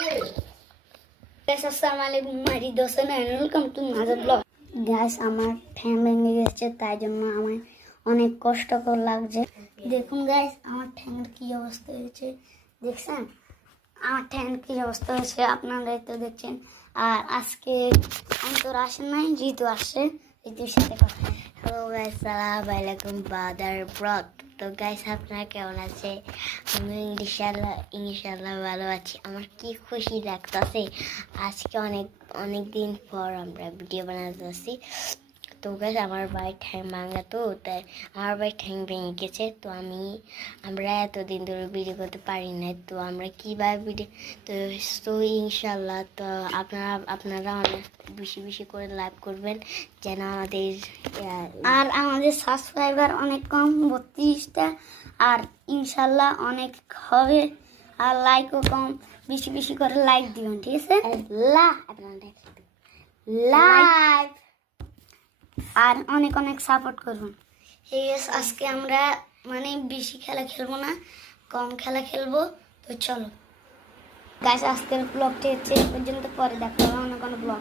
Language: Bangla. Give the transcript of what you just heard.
Guys, আসসালামু মারি দোস্ত না welcome to Nazar blog. Guys আমার ঠ্যাং ভেঙে গেছে, তাই জন্য আমার অনেক কষ্টকর লাগছে। দেখুন গাইস আমার ঠ্যাংয়ের কি অবস্থা হয়েছে, দেখছেন আমার ঠ্যাংয়ের কি অবস্থা হয়েছে, আপনারাই তো দেখছেন। আর আজকে আমি তো আসেন নাই, যেহেতু আসছে ঋতুর সাথে কথা। হ্যালো গাইস, সালাম আলাইকুম বাদার ব্লগ। তো গাইস আপনারা কেমন আছে? আমি ইনশাল্লাহ ভালো আছি। আমার কি খুশি লাগতেছে, আজকে অনেক দিন পর আমরা ভিডিও বানাতেছি। তো গাইস আমার ভাই ঠ্যাং ভাঙা, তো তাই আমার ভাই ঠ্যাং ভেঙে গেছে। তো আমরা এতদিন ধরে ভিডিও করতে পারি না, তো আমরা কীভাবে ভিডিও তো ইনশাল্লাহ তো আপনারা অনেক বেশি করে লাইভ করবেন যেন আর আমাদের সাবস্ক্রাইবার অনেক কম, 32টা। আর ইনশাল্লাহ অনেক হবে, আর লাইকও কম, বেশি করে লাইক দিবেন, ঠিক আছে? লাইক আর অনেক সাপোর্ট করবেন। এই আজকে আমরা বেশি খেলা খেলবো না, কম খেলা খেলবো। তো চলো গাইস, আজকের ব্লগটি হচ্ছে এই পর্যন্ত, পরে দেখা হবে অন্য কোনো ব্লগ।